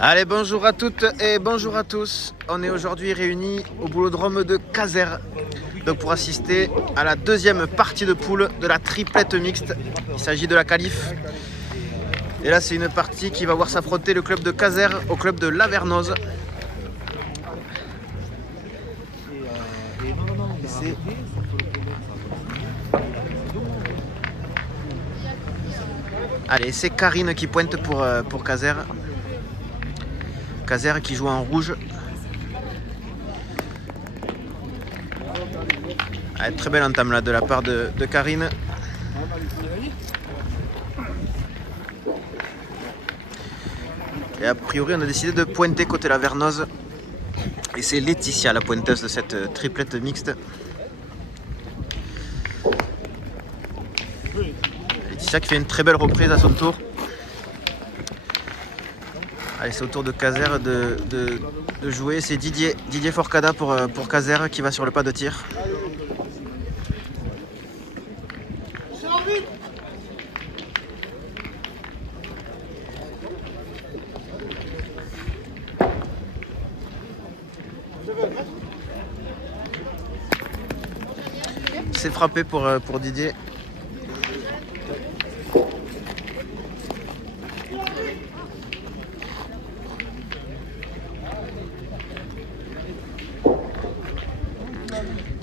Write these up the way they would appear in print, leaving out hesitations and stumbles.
Allez, bonjour à toutes et bonjour à tous. On est aujourd'hui réunis au boulodrome de Caser, donc pour assister à la deuxième partie de poule de la triplette mixte. Il s'agit de la qualif. Et là, c'est une partie qui va voir s'affronter le club de Caser au club de Lavernoz. Allez, c'est Karine qui pointe pour Caser. Caser qui joue en rouge. Allez, très belle entame là de la part de Karine. Et a priori, on a décidé de pointer côté Lavernoz. Et c'est Laetitia, la pointeuse de cette triplette mixte. Laetitia qui fait une très belle reprise à son tour. Allez, c'est au tour de Caser de jouer. C'est Didier Forcada pour Caser qui va sur le pas de tir. C'est frappé pour Didier.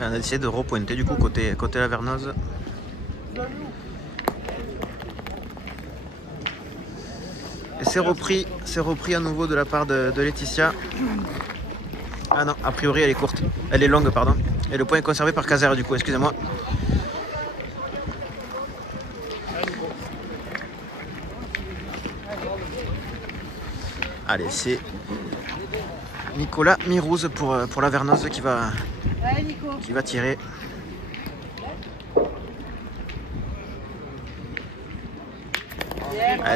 On a essayé de repointer du coup côté Lavernoz. Et c'est repris à nouveau de la part de Laetitia. Ah non, a priori elle est courte. Elle est longue, pardon. Et le point est conservé par Caser du coup, excusez-moi. Allez, c'est Nicolas Mirouz pour Lavernoz qui va tirer.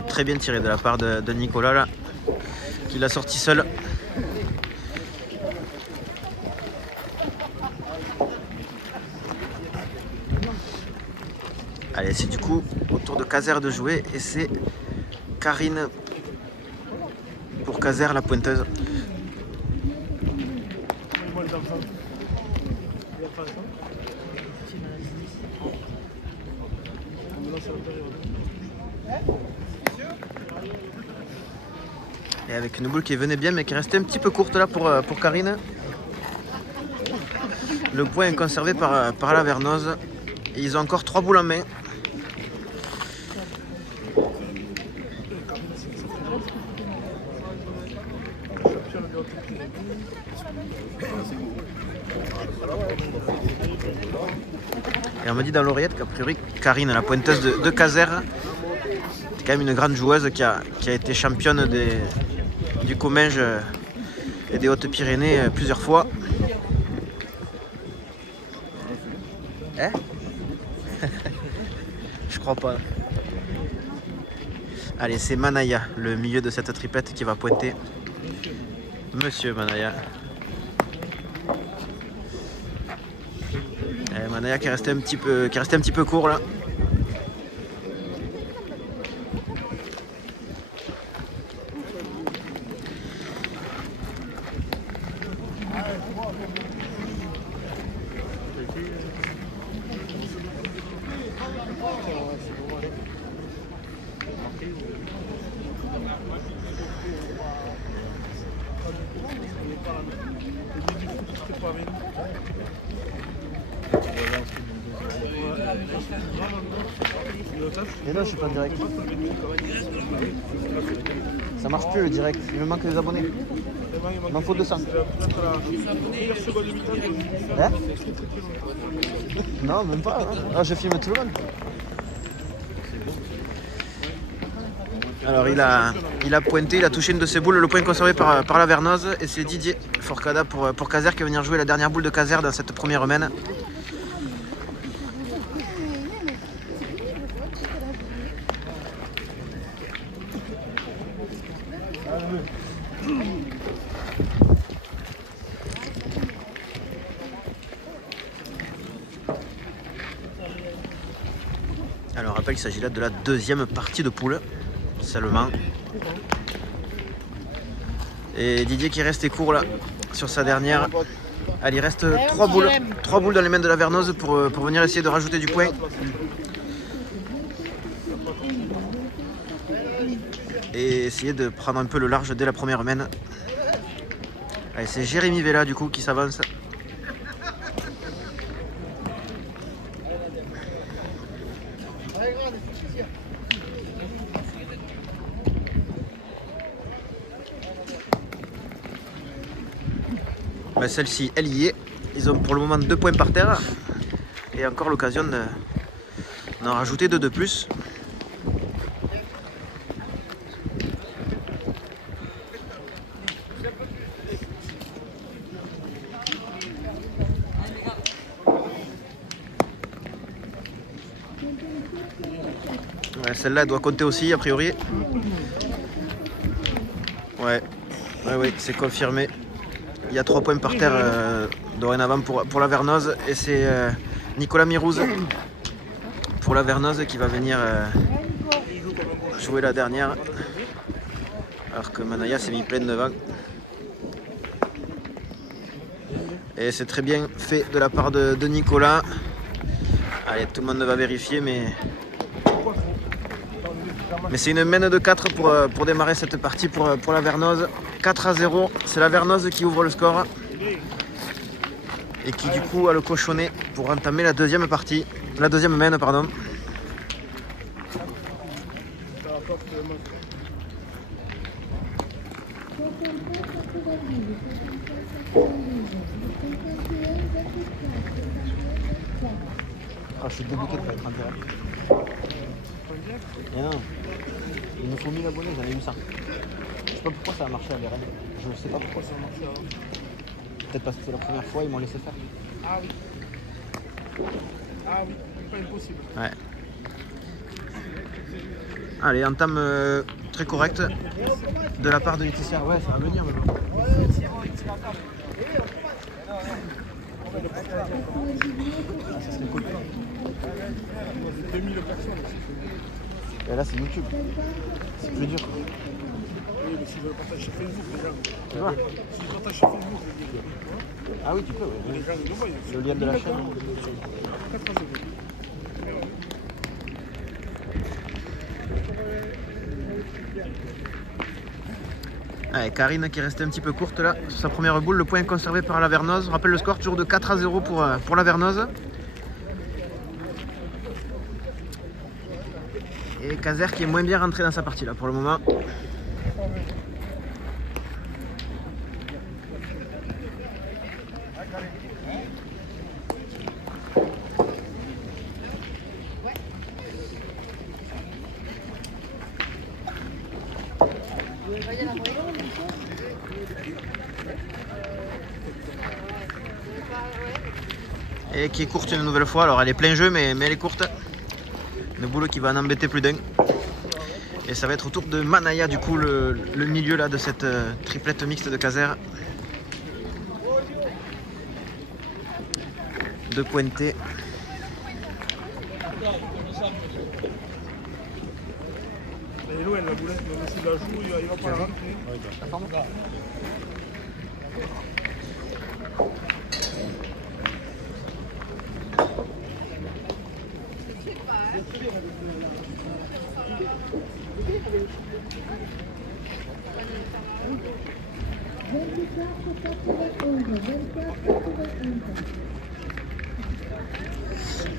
Très bien tiré de la part de Nicolas là, qui l'a sorti seul. Allez, c'est du coup au tour de Caser de jouer et c'est Karine pour Caser, la pointeuse. Et avec une boule qui venait bien mais qui restait un petit peu courte là pour Karine. Le point est conservé par Lavernoz. Et ils ont encore 3 boules en main. Et on m'a dit dans l'oreillette qu'a priori Karine, la pointeuse de Caser, c'est quand même une grande joueuse qui a été championne du Comminges et des Hautes-Pyrénées plusieurs fois. Hein? Je crois pas. Allez, c'est Manaya, le milieu de cette triplette qui va pointer. Monsieur Manaya. Manaya qui est resté un petit peu court là. Et non, je suis pas direct. Ça marche plus le direct, il me manque des abonnés. Il m'en faut 200. Hein? Non, même pas. Hein. Ah, je filme tout le monde. Alors il a pointé, il a touché une de ses boules, le point conservé par Lavernoz. Et c'est Didier Forcada pour Caser qui va venir jouer la dernière boule de Caser dans cette première main. Alors, on rappelle qu'il s'agit là de la deuxième partie de poule, seulement. Et Didier qui reste court là sur sa dernière. Allez, il reste 3 boules dans les mains de la Vernose pour venir essayer de rajouter du point. Et essayer de prendre un peu le large dès la première main. Allez, c'est Jérémy Vella du coup qui s'avance. Ben, celle-ci, elle y est. Ils ont pour le moment 2 points par terre. Et encore l'occasion d'en rajouter 2 de plus. Ouais, celle-là elle doit compter aussi a priori. Ouais, c'est confirmé. Il y a 3 points par terre dorénavant pour la Vernose. Et c'est Nicolas Mirouz pour la Vernose qui va venir jouer la dernière. Alors que Manaya s'est mis plein devant. Et c'est très bien fait de la part de Nicolas. Allez, tout le monde va vérifier, mais c'est une mène de 4 pour démarrer cette partie pour la Vernose. 4-0, c'est la Vernose qui ouvre le score. Et qui du coup a le cochonnet pour entamer la deuxième partie. La deuxième mène, pardon. Ah, je suis dégoûté de pas être en direct. Et non, il nous faut 1000 abonnés, j'en ai eu 100. Je sais pas pourquoi ça a marché à l'RN. Je sais pas pourquoi ça a marché avant. Peut-être parce que c'est la première fois, ils m'ont laissé faire. Ah oui. Ah oui, pas impossible. Ouais. Allez, entame très correcte de la part de Laetitia. Ouais, ça va venir maintenant. Ça serait cool. 2000 personnes. Et là, c'est YouTube. C'est plus dur. Oui, mais si je le partage sur Facebook, déjà. Tu vois? Si je partage sur Facebook, je le dis. Ah oui, tu peux. Les Oui. gens le voient. Le lien de la chaîne. 4-0. Allez, Karine qui est restée un petit peu courte là sur sa première boule. Le point est conservé par la Vernose. Je rappelle le score toujours de 4-0 pour la Vernose. Et Caser qui est moins bien rentré dans sa partie là pour le moment. Et qui est courte une nouvelle fois. Alors elle est plein jeu mais elle est courte. Une boule qui va en embêter plus d'un. Et ça va être au tour de Manaya du coup le milieu là de cette triplette mixte de Caser. De pointer. Elle est loin la boulette, mais si la joue, il va pas la rentrer. La forme ?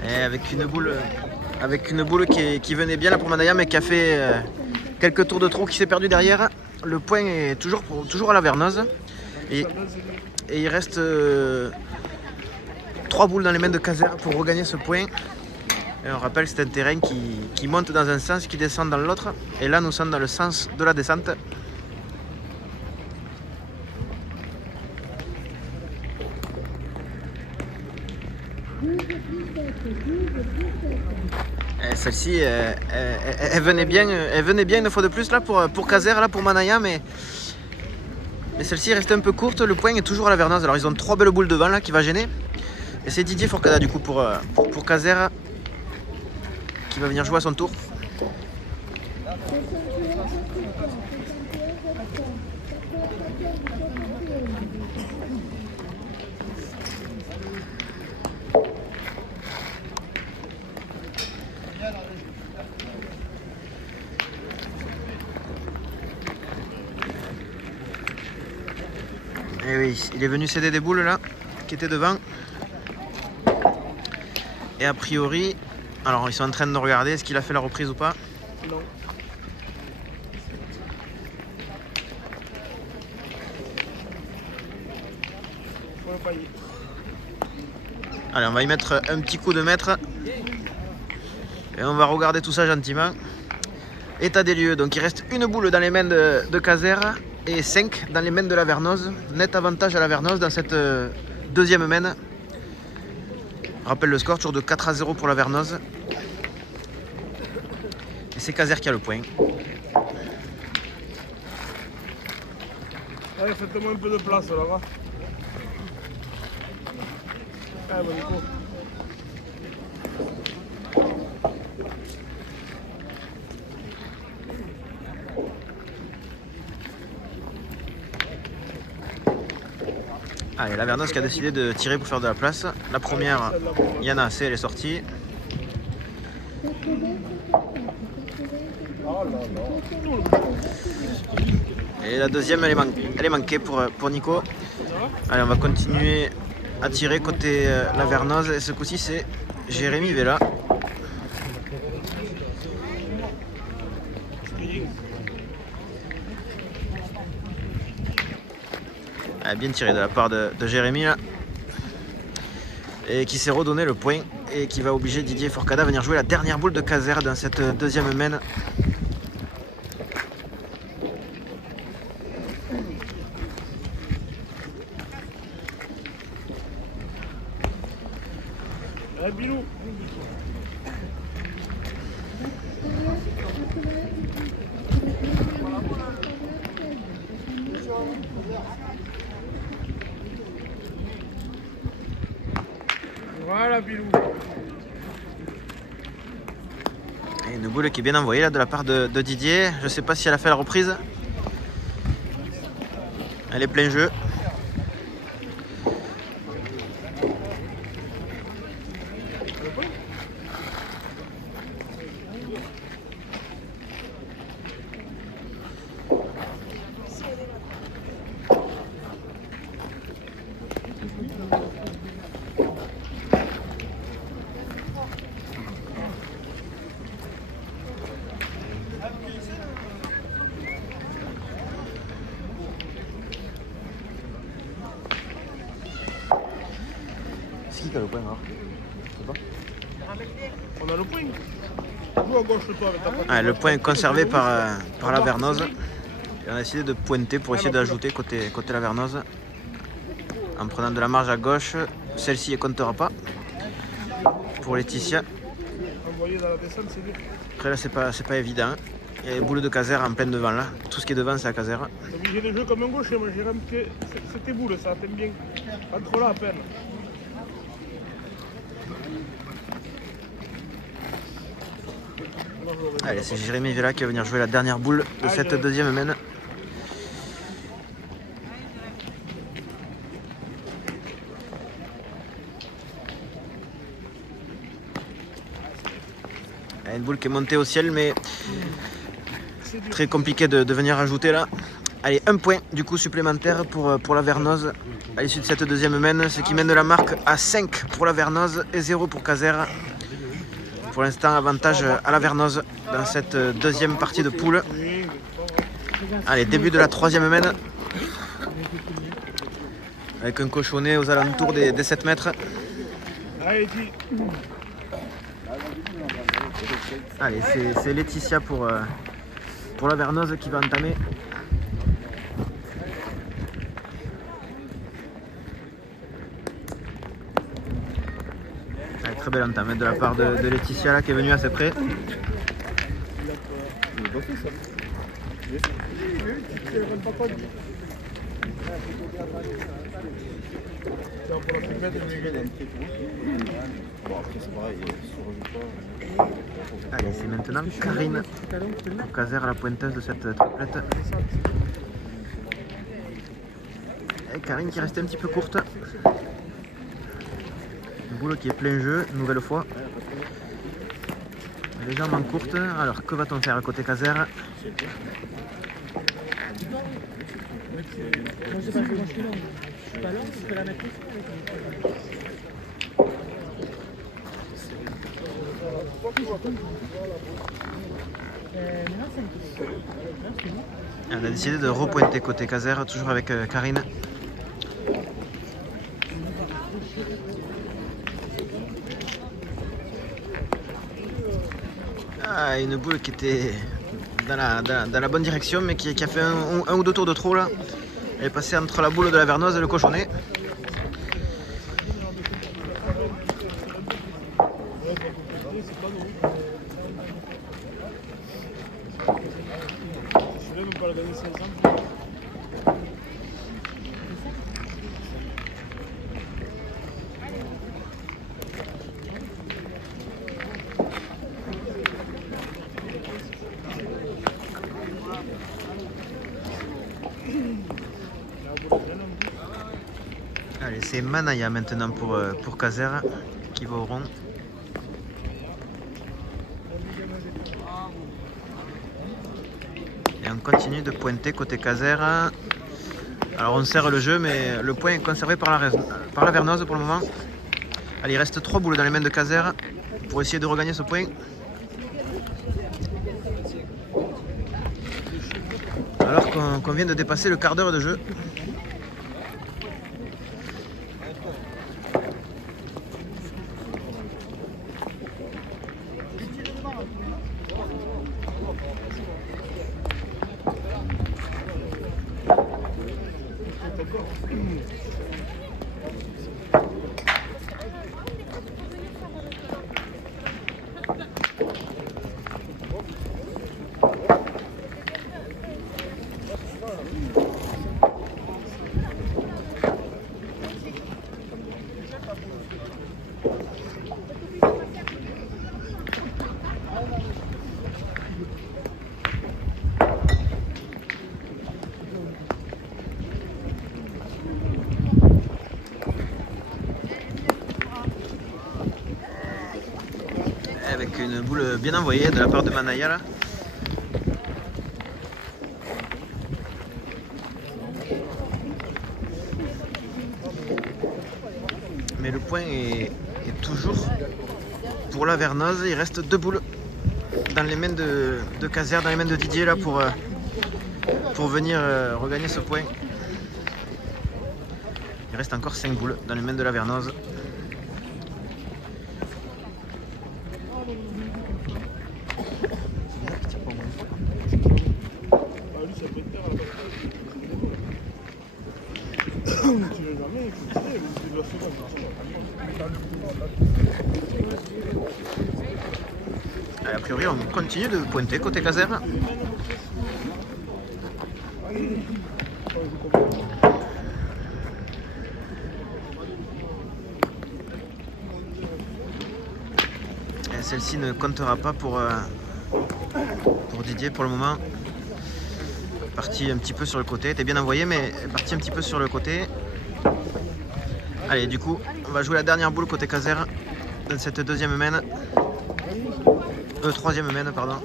Et avec une boule qui venait bien là pour Manaya mais qui a fait quelques tours de trou, qui s'est perdu derrière. Le point est toujours à la Vernose et il reste 3 boules dans les mains de Caser pour regagner ce point. Et on rappelle que c'est un terrain qui monte dans un sens, qui descend dans l'autre. Et là nous sommes dans le sens de la descente. Celle-ci, elle venait bien une fois de plus là pour Caser, là pour Manaya, mais celle-ci est restée un peu courte. Le point est toujours à la Vernose. Alors ils ont 3 belles boules devant là qui va gêner. Et c'est Didier Forcada du coup pour Caser qui va venir jouer à son tour. Et oui, il est venu céder des boules là, qui étaient devant. Et a priori, alors ils sont en train de regarder, est-ce qu'il a fait la reprise ou pas? Non. Ouais, pas y. Allez, on va y mettre un petit coup de maître. Et on va regarder tout ça gentiment. État des lieux, donc il reste une boule dans les mains de Caser et 5 dans les mains de la Vernose. Net avantage à la Vernose dans cette deuxième main. Rappelle le score, toujours de 4-0 pour la Vernose. Et c'est Caser qui a le point. Allez, faites-moi un peu de place là-bas. Allez, bon, Nico. Allez, la Vernose qui a décidé de tirer pour faire de la place. La première, il y en a assez, elle est sortie. Et la deuxième, elle est manquée pour Nico. Allez, on va continuer à tirer côté la Vernose. Et ce coup-ci, c'est Jérémy Vella. Allez, bien tiré de la part de Jérémy là. Et qui s'est redonné le point. Et qui va obliger Didier Forcada à venir jouer la dernière boule de Caser dans cette deuxième main. Allez, Bilou. Voilà, Bilou. Et une boule qui est bien envoyée là de la part de Didier. Je ne sais pas si elle a fait la reprise. Elle est plein jeu. C'est qui a le point alors? On a le point. Joue à gauche, toi, avec ta pointe. Ah, le point est conservé par la Vernose. Et on a décidé de pointer pour essayer d'ajouter côté la Vernose. En prenant de la marge à gauche. Celle-ci ne comptera pas. Pour Laetitia. Envoyer dans la descente, c'est dur. Après là, c'est pas évident. Il y a les boules de Caser en plein devant là. Tout ce qui est devant, c'est à Caser. T'es obligé de jouer comme un gaucher, moi, Jérôme. C'est tes boules, ça, t'aimes bien. Entre là, à peine. Allez, c'est Jérémy Vella qui va venir jouer la dernière boule de cette deuxième main. Une boule qui est montée au ciel, mais très compliqué de venir ajouter là. Allez, un point du coup supplémentaire pour la Vernose à l'issue de cette deuxième main, ce qui mène la marque à 5 pour la Vernose et 0 pour Caser. Pour l'instant, avantage à la Vernose dans cette deuxième partie de poule. Allez, début de la troisième main. Avec un cochonnet aux alentours des 7 mètres. Allez, c'est Laetitia pour la Vernose qui va entamer. Allez, très belle entame de la part de Laetitia là, qui est venue assez près. Allez, c'est maintenant Karine pour Caser, la pointeuse de cette triplette. Et Karine qui restait un petit peu courte. Une boule qui est plein jeu, une nouvelle fois. Légèrement courte. Alors que va-t-on faire à côté Caser? On a décidé de repointer côté Caser, toujours avec Karine. Ah, une boule qui était dans la bonne direction, mais qui a fait un ou deux tours de trop là. Elle est passée entre la boule de la vernoise et le cochonnet. Allez, c'est Manaya maintenant pour Caser qui va au rond. Et on continue de pointer côté Caser. Alors on serre le jeu, mais le point est conservé par la vernoise pour le moment. Allez, il reste 3 boules dans les mains de Caser pour essayer de regagner ce point. Alors qu'on vient de dépasser le quart d'heure de jeu. Avec une boule bien envoyée de la part de Manaya là. Mais le point est toujours pour la vernoise. Il reste 2 boules dans les mains de Caser, dans les mains de Didier là pour venir regagner ce point. Il reste encore 5 boules dans les mains de la vernoise. A priori, on continue de pointer côté Caser. Celle-ci ne comptera pas pour Didier pour le moment. Parti un petit peu sur le côté, était bien envoyé, mais parti un petit peu sur le côté. Allez, du coup, on va jouer la dernière boule côté Caser dans cette deuxième main. Troisième main, pardon.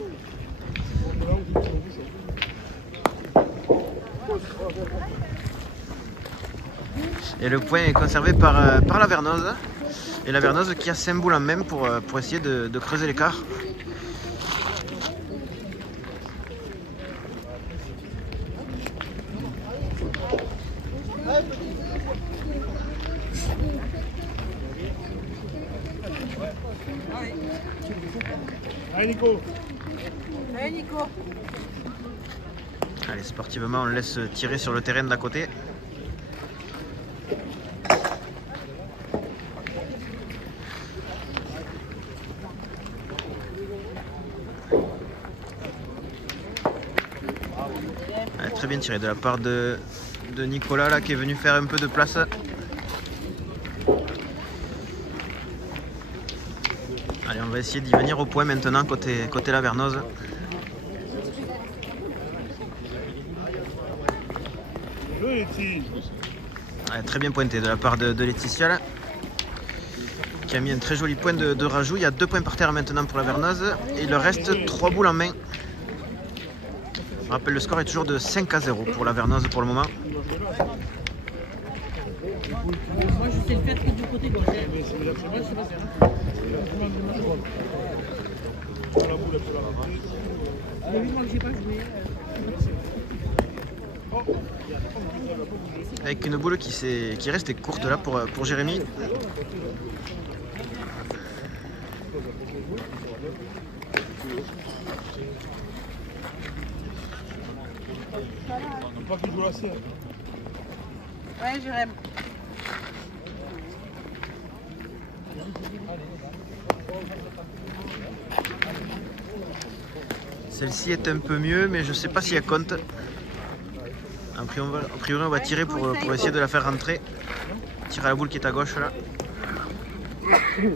Et le point est conservé par la vernoise. Et la vernoise qui a 5 boules en main pour essayer de creuser l'écart. Allez Nico. Allez Nico. Allez, sportivement, on laisse tirer sur le terrain d'à côté. Allez, très bien tiré de la part de Nicolas là, qui est venu faire un peu de place. Allez, on va essayer d'y venir au point maintenant côté la vernoise. Le Letty. Ouais, très bien pointé de la part de Laetitia là, qui a mis un très joli point de rajout. Il y a 2 points par terre maintenant pour la Vernoise. Et il leur reste 3 boules en main. Je rappelle, le score est toujours de 5-0 pour la Vernoise pour le moment. Moi, je sais le faire que du côté gauche. Moi, j'ai pas joué. Avec une boule qui est restée courte là pour Jérémy. Pas qu'il joue la serre. Ouais, Jérém. Celle-ci est un peu mieux, mais je ne sais pas si elle compte. A priori, on va tirer pour essayer de la faire rentrer. Tirer à la boule qui est à gauche là.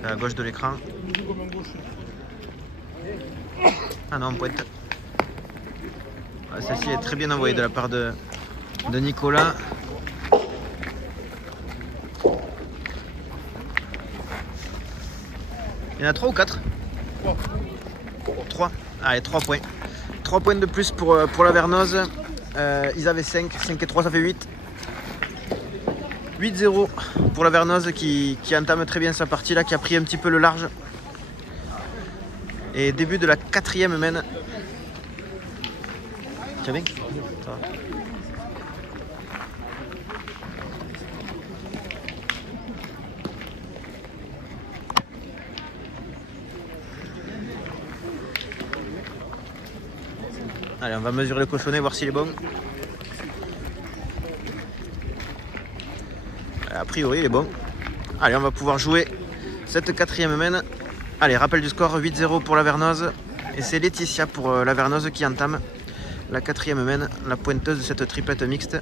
À gauche de l'écran. Ah non, on pointe. Ouais, celle-ci est très bien envoyée de la part de Nicolas. Il y en a 3 ou 4 3. Allez, 3 points. 3 points de plus pour la Vernoise. Ils avaient 5. 5 et 3, ça fait 8. 8-0 pour la Vernoise qui entame très bien sa partie là, qui a pris un petit peu le large. Et début de la 4e mène. Tu vas bien ? Ça va. Allez, on va mesurer le cochonnet, voir s'il est bon. A priori, il est bon. Allez, on va pouvoir jouer cette 4e mène. Allez, rappel du score, 8-0 pour la Vernoise. Et c'est Laetitia pour la Vernoise qui entame la 4e mène, la pointeuse de cette triplette mixte.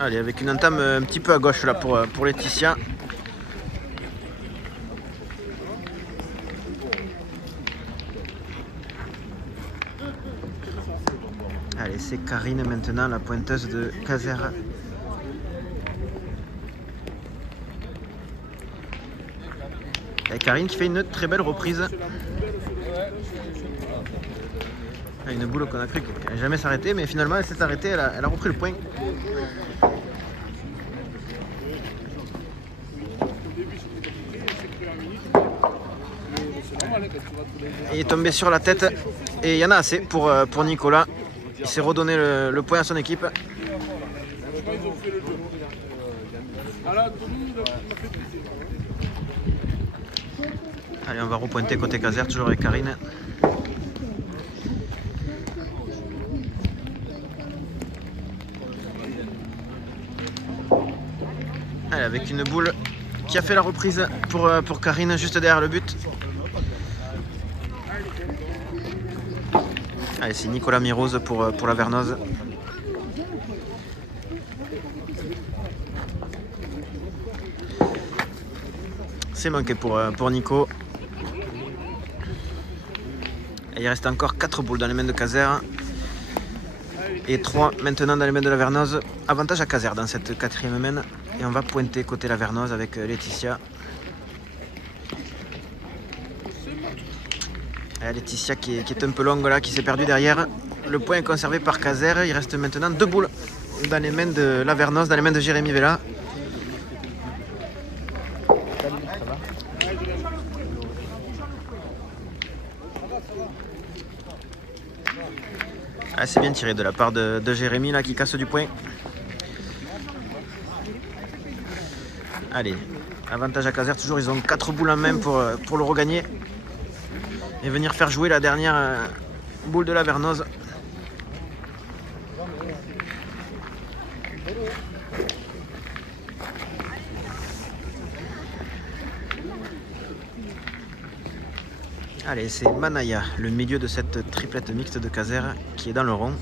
Allez, avec une entame un petit peu à gauche là pour Laetitia. Allez, c'est Karine maintenant, la pointeuse de Caser. Et Karine qui fait une très belle reprise. Une boule qu'on a cru qu'elle n'allait jamais s'arrêter, mais finalement elle s'est arrêtée, elle a repris le point. Il est tombé sur la tête et il y en a assez pour Nicolas. Il s'est redonné le point à son équipe. Allez, on va repointer côté Caser, toujours avec Karine. Allez, avec une boule qui a fait la reprise pour Karine juste derrière le but. Allez, c'est Nicolas Mirose pour la Vernoise. C'est manqué pour Nico. Et il reste encore 4 boules dans les mains de Caser. Et 3 maintenant dans les mains de la Vernoise. Avantage à Caser dans cette 4e mène. Et on va pointer côté la Vernoise avec Laetitia. Et Laetitia qui est un peu longue là, qui s'est perdue derrière. Le point est conservé par Caser. Il reste maintenant 2 boules dans les mains de la Vernoise, dans les mains de Jérémy Vella. Ah, c'est bien tiré de la part de Jérémy là, qui casse du point. Allez, avantage à Caser, toujours ils ont 4 boules en main pour le regagner. Et venir faire jouer la dernière boule de la Vernoise. Allez, c'est Manaya, le milieu de cette triplette mixte de Caser, qui est dans le rond.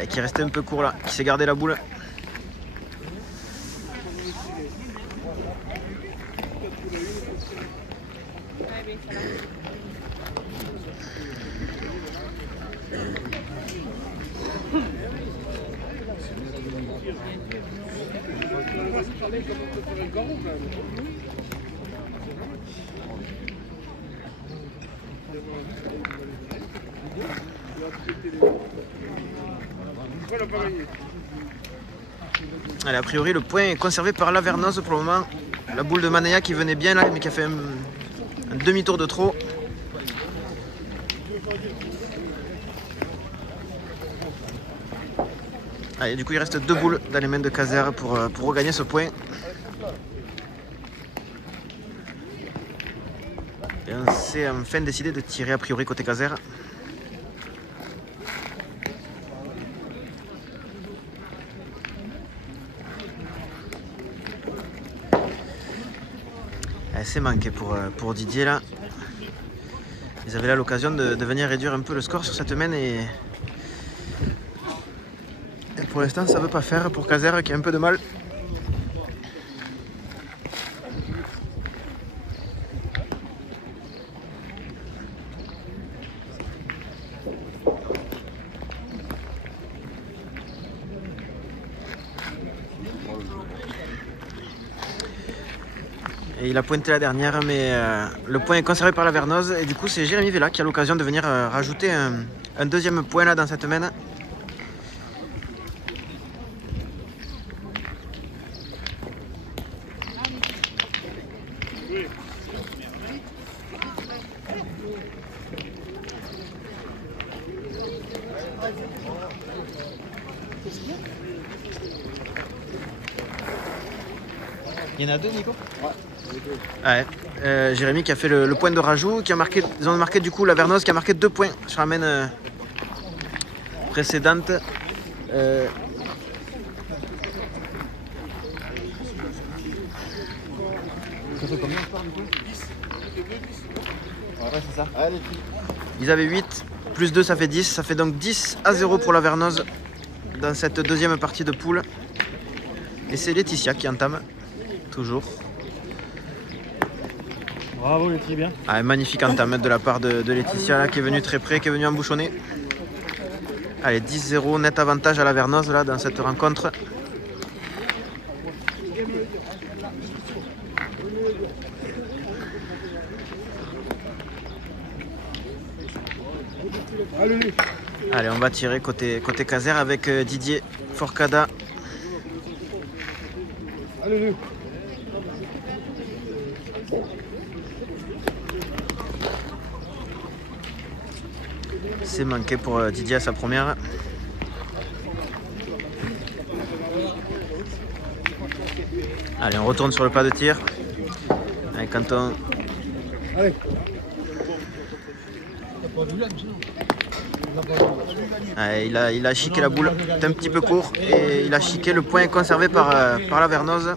Et qui est resté un peu court là, qui s'est gardé la boule. Allez, a priori, le point est conservé par l'Avernoz pour le moment. La boule de Manaya qui venait bien là, mais qui a fait un demi-tour de trop. Allez, du coup, il reste 2 boules dans les mains de Caser pour regagner ce point. Et on s'est enfin décidé de tirer a priori côté Caser. C'est manqué pour Didier là. Ils avaient là l'occasion de venir réduire un peu le score sur cette main et pour l'instant ça ne veut pas faire pour Caser qui a un peu de mal. Et il a pointé la dernière, mais le point est conservé par l'Avernoz. Et du coup, c'est Jérémy Vella qui a l'occasion de venir rajouter un deuxième point là dans cette main. Il y en a 2, Nico ? Ouais. Jérémy qui a fait le point de rajout, ils ont marqué du coup l'Avernoz qui a marqué 2 points sur la main précédente. Ça fait combien encore du coup ? 10. Ouais, c'est ça. Allez, ils avaient 8, plus 2 ça fait 10, ça fait donc 10-0 pour l'Avernoz dans cette deuxième partie de poule. Et c'est Laetitia qui entame, toujours. Bravo les filles, bien. Ah, magnifique entame de la part de Laetitia là, qui est venue très près, qui est venue embouchonner. Allez, 10-0, net avantage à l'Avernoz là dans cette rencontre. Allez, on va tirer côté Caser avec Didier Forcada. C'est manqué pour Didier à sa première. Allez, on retourne sur le pas de tir. Allez, quand on... Allez. Allez, il a chiqué la boule, c'est un petit peu court et il a chiqué le point conservé par l'Avernoz.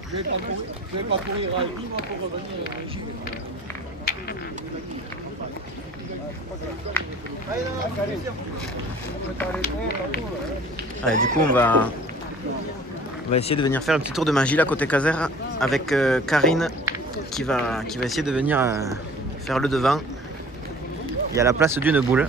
Allez, du coup on va essayer de venir faire un petit tour de magie là côté Caser avec Karine qui va essayer de venir faire le devant. Il y a la place d'une boule.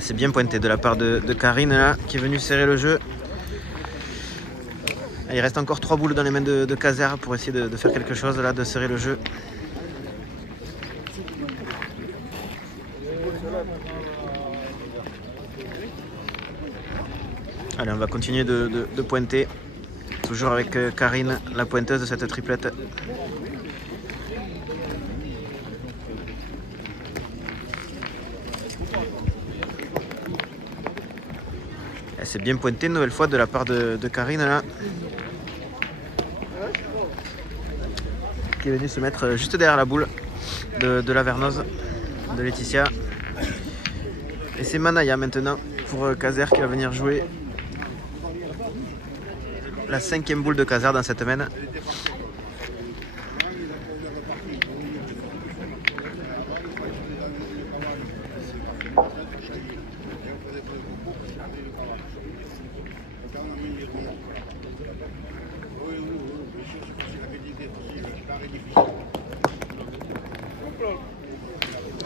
C'est bien pointé de la part de Karine là, qui est venue serrer le jeu. Il reste encore 3 boules dans les mains de Caser pour essayer de faire quelque chose là, de serrer le jeu. Allez, on va continuer de pointer. Toujours avec Karine, la pointeuse de cette triplette. C'est bien pointé une nouvelle fois de la part de Karine là. Qui est venue se mettre juste derrière la boule de l'Avernoz, de Laetitia. Et c'est Manaya maintenant pour Caser qui va venir jouer la 5e boule de Caser dans cette main.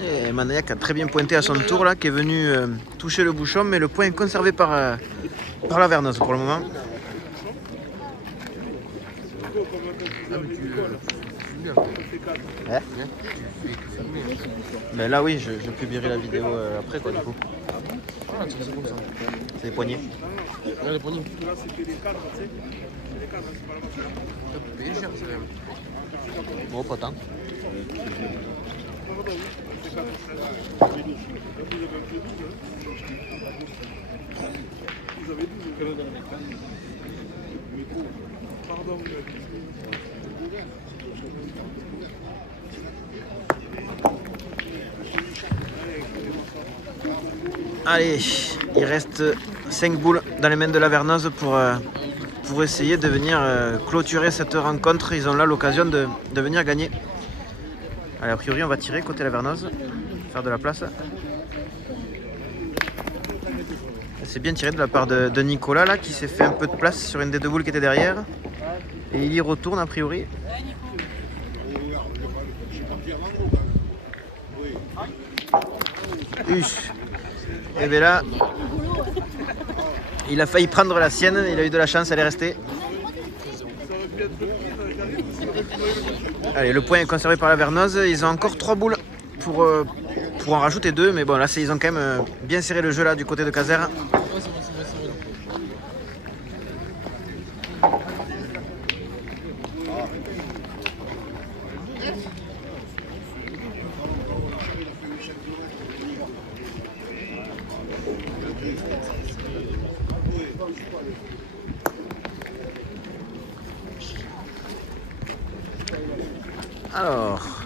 Et Manayak a très bien pointé à son tour là, qui est venu toucher le bouchon, mais le point est conservé par la Vernoz pour le moment. Ouais. Mais là oui, je publierai la vidéo après quoi du coup. C'est les poignées. Ouais, les poignées. Bon, pas tant. Allez, il reste 5 boules dans les mains de la Vernoz pour essayer de venir clôturer cette rencontre. Ils ont là l'occasion de venir gagner. Allez, a priori, on va tirer côté la Vernoz, faire de la place. C'est bien tiré de la part de Nicolas là, qui s'est fait un peu de place sur une des deux boules qui était derrière. Et il y retourne a priori. Et bien là, il a failli prendre la sienne, il a eu de la chance, elle est restée. Allez, le point est conservé par la Vernoz. Ils ont encore 3 boules pour en rajouter 2, mais bon là ils ont quand même bien serré le jeu là du côté de Caser. Alors,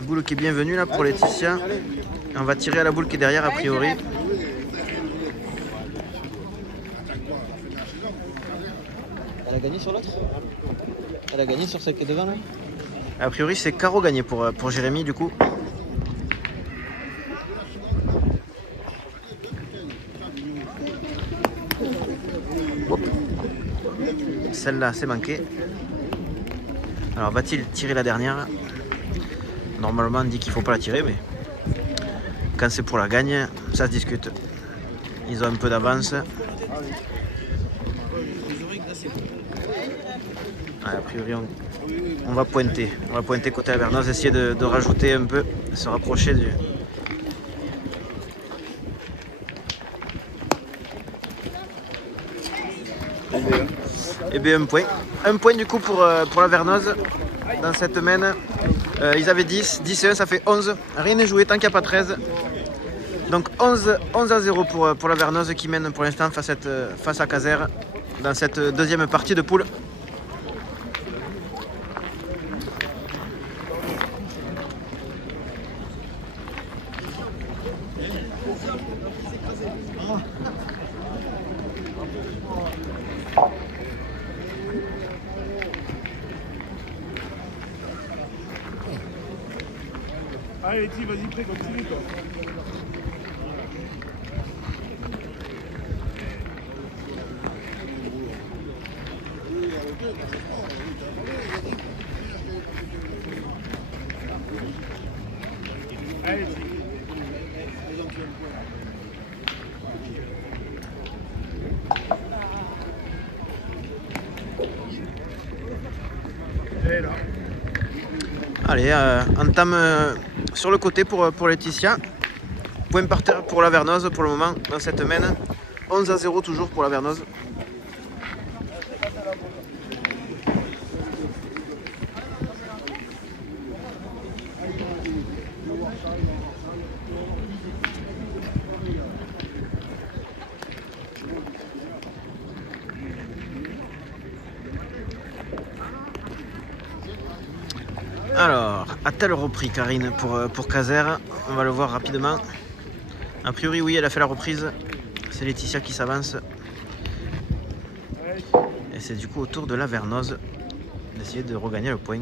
boule qui est bienvenue là pour Laetitia. On va tirer à la boule qui est derrière a priori. Elle a gagné sur l'autre? Elle a gagné sur celle qui est devant là? A priori c'est carreau gagné pour Jérémy du coup. Celle-là c'est manqué. Alors va-t-il tirer la dernière? Normalement on dit qu'il ne faut pas la tirer, mais quand c'est pour la gagne, ça se discute. Ils ont un peu d'avance. A priori on va pointer. On va pointer côté la Vernoz, essayer de rajouter un peu, de se rapprocher du. Et bien un point. Un point du coup pour la Vernoz dans cette main. Ils avaient 10 et 1 ça fait 11. Rien n'est joué tant qu'il n'y a pas 13. Donc 11 à 0 pour la Vernoz qui mène pour l'instant face à Caser dans cette deuxième partie de poule. Allez, vas-y, prêt, continue toi. Allez, et là. Allez, entame sur le côté pour Laetitia. Point par terre pour la Vernoz pour le moment dans cette main. 11 à 0 toujours pour la Vernoz. Alors, a-t-elle repris Karine pour Caser? On va le voir rapidement. A priori oui, elle a fait la reprise. C'est Laetitia qui s'avance. Et c'est du coup au tour de la Vernoz d'essayer de regagner le point.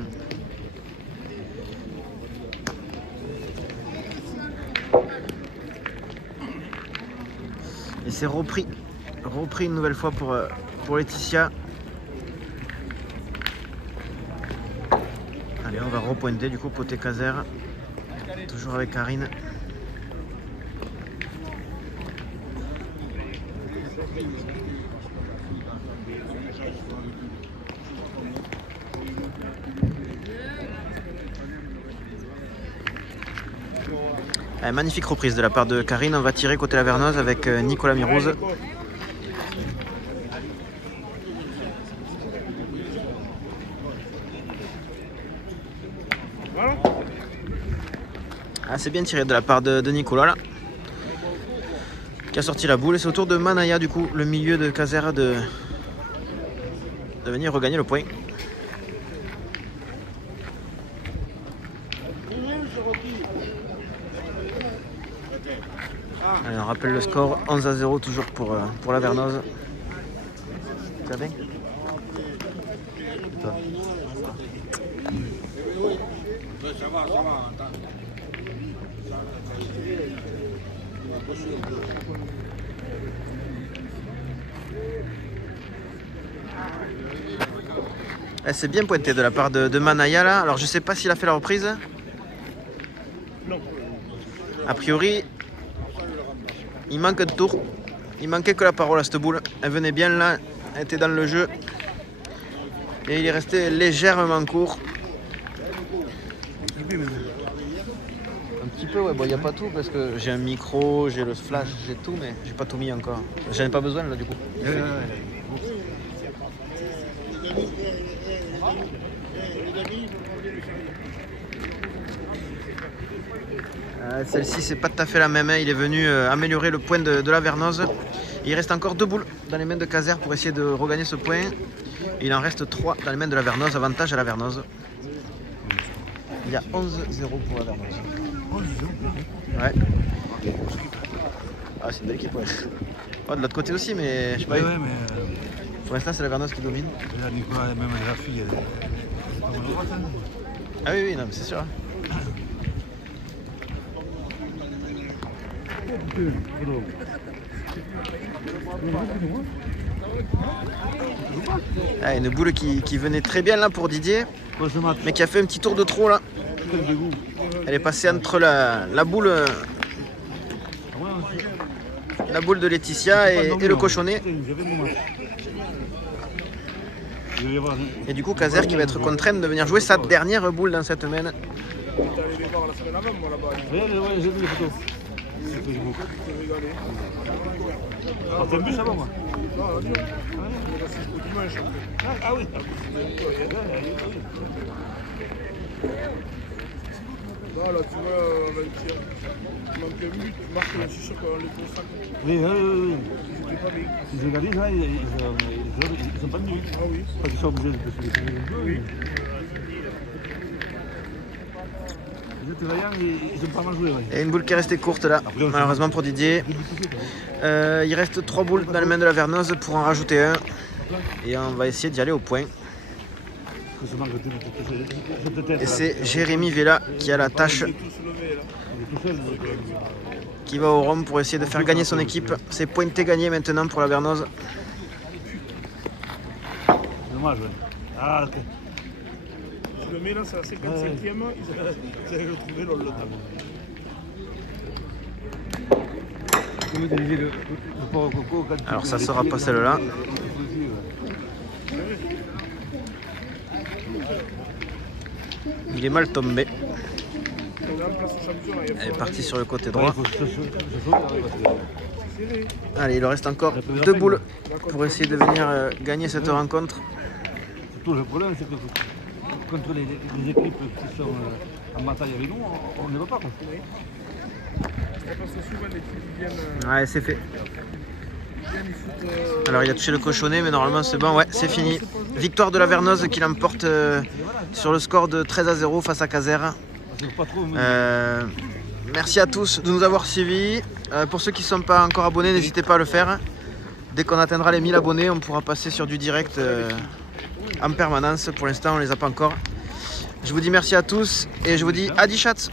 Et c'est repris une nouvelle fois pour Laetitia. repointé du coup côté Caser. Toujours avec Karine. Magnifique reprise de la part de Karine. On va tirer côté Lavernoise avec Nicolas Mirouz. Voilà. Ah, c'est bien tiré de la part de Nicolas là, qui a sorti la boule. Et c'est au tour de Manaya du coup, le milieu de Caser de venir regagner le point. Allez, on rappelle le score 11-0 toujours pour Lavernoise. Tu vas bien ? C'est bien pointé de la part de Manaya là. Alors je sais pas s'il a fait la reprise. Non. A priori, il manque un tour. Il manquait que la parole à cette boule. Elle venait bien là, elle était dans le jeu. Et il est resté légèrement court. Un petit peu, ouais, bon, il n'y a pas tout parce que j'ai un micro, j'ai le flash, j'ai tout, mais j'ai pas tout mis encore. J'en ai pas besoin là du coup. Celle-ci, c'est pas tout à fait la même. Il est venu améliorer le point de Lavernoise. Il reste encore 2 boules dans les mains de Caser pour essayer de regagner ce point. Il en reste 3 dans les mains de Lavernoise. Avantage à Lavernoise. Il y a 11-0 pour Lavernoise. Ouais. Ah, c'est une belle équipe, ouais. Oh, de l'autre côté aussi, mais je sais pas. Ouais, mais Pour l'instant, c'est Lavernoise qui domine. là, Nicolas, même la fille, elle est pas bonne droite. Ah oui, oui, non, mais c'est sûr. Ah, une boule qui venait très bien là pour Didier, mais qui a fait un petit tour de trop là. Elle est passée entre la boule de Laetitia et le cochonnet. Et du coup, Caser qui va être contraint de venir jouer sa dernière boule dans cette main. T'es allé les voir la semaine avant, moi là-bas. Ouais, j'ai vu les photos. T'es régalé. Ah, t'as vu ça va, moi? Non, à Lyon. On est resté jusqu'au dimanche après. Ah oui. Là, tu vois, avec tir. Il manque un but, tu marques, je suis sûr qu'on les fait ça. Oui. Ils étaient pas bien. Ils égalisent, là, ils sont pas venus. Ah oui. Parce qu'ils sont obligés de se laisser un peu. Oui. Les autres vaillants, ils ont pas mal joué, ouais. Et une boule qui est restée courte là, malheureusement pour Didier. Il reste 3 boules dans les mains de Lavernoise pour en rajouter un. Et on va essayer d'y aller au point. Et c'est Jérémy Vella qui a la tâche, qui va au Rhum pour essayer de faire gagner son équipe. C'est pointé gagné maintenant pour Lavernoise. Dommage, ouais. Ah, ok. Tu le mets là, c'est la 55e, ils allaient le trouver dans le temps. Alors ça sera pas celle-là. Il est mal tombé. Elle est partie sur le côté droit. Allez, il leur reste encore 2 boules pour essayer de venir gagner cette rencontre. Surtout le problème, c'est que contre les équipes qui sont en bataille avec nous, on ne va pas. Parce que souvent les équipes viennent. Ouais, c'est fait. Alors il a touché le cochonnet, mais normalement c'est bon. Ouais, c'est fini. Victoire de Lavernoise qui l'emporte sur le score de 13-0 face à Caser. Merci à tous de nous avoir suivis. Pour ceux qui ne sont pas encore abonnés, n'hésitez pas à le faire. Dès qu'on atteindra les 1000 abonnés, on pourra passer sur du direct en permanence. Pour l'instant, on ne les a pas encore. Je vous dis merci à tous et je vous dis à 10 chats.